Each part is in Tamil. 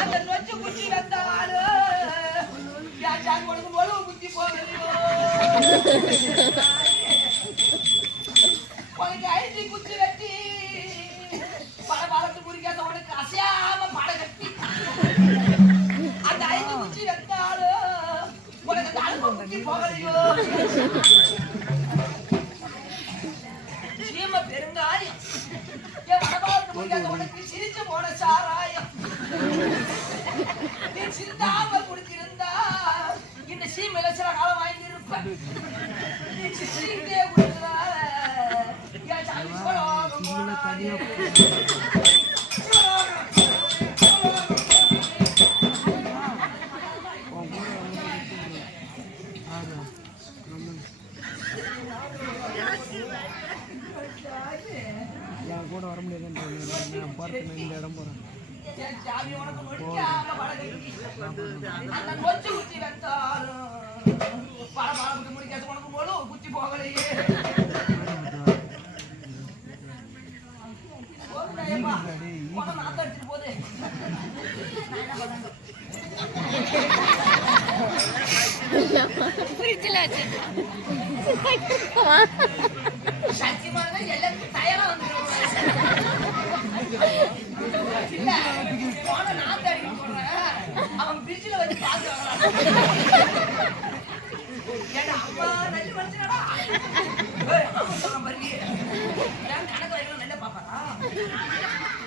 அந்த நொச்சு குச்சி வந்த ஆளு சாமி உனக்கு ஒழுவு குத்தி போகலையோ உனக்கு ஐடி குச்சி வெட்டி. பல பாலத்து குறிக்காத உனக்கு அசையாம பட கட்டி. அந்த ஐடி குச்சி வந்த ஆளு உனக்கு அந்த குச்சி போகலையோ சீம பெருங்காயம் என் வடபாலத்து குறிக்காத உனக்கு சிரிச்சு போன சாரா. நீ சிந்தாம குடிச்சிருந்தா இந்த சீமையில சில காலம் வாங்கி இருப்ப நீ சிரிக்கிட்டே குடிச்சதால என் சாமி சிவலோகம் போனாயே. என் கூட வர முடியாதுன்னு நான் போகிறேன் இந்த இடம் போகிறேன் என் சாமி உனக்கு எல்லாத்துக்கும் தயாரா வந்துருவோம். அவன் பிரிட்ஜில வச்சு பார்த்து வாங்கலாம். ஏண்டா, அம்மா நல்ல மனுஷனாடா. ஏய், அவன் கணக்கு வைக்கணும் நல்லா பாப்பாரா?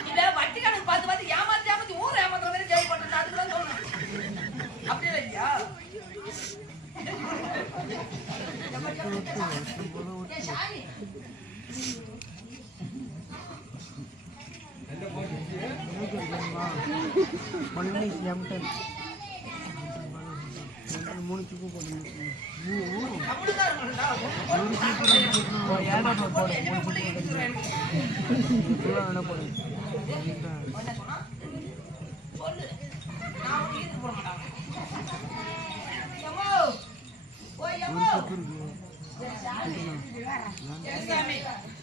இல்ல, வட்டி கணக்கு பார்த்து பார்த்து ஏமாத்தி ஏமாத்தி ஊர் ஏமாத்துற மாதிரி ஜெய் பண்றது. அதுக்குதான் சொல்றேன். அப்படியே இல்லையா? ஏன் சாமி? மண்ணி எம்டன் மூணு சிப்பு போட்டு அப்படிதான் இருக்கணும்டா. ஏடா போடு என்ன சாமி. சாமி. ஒரு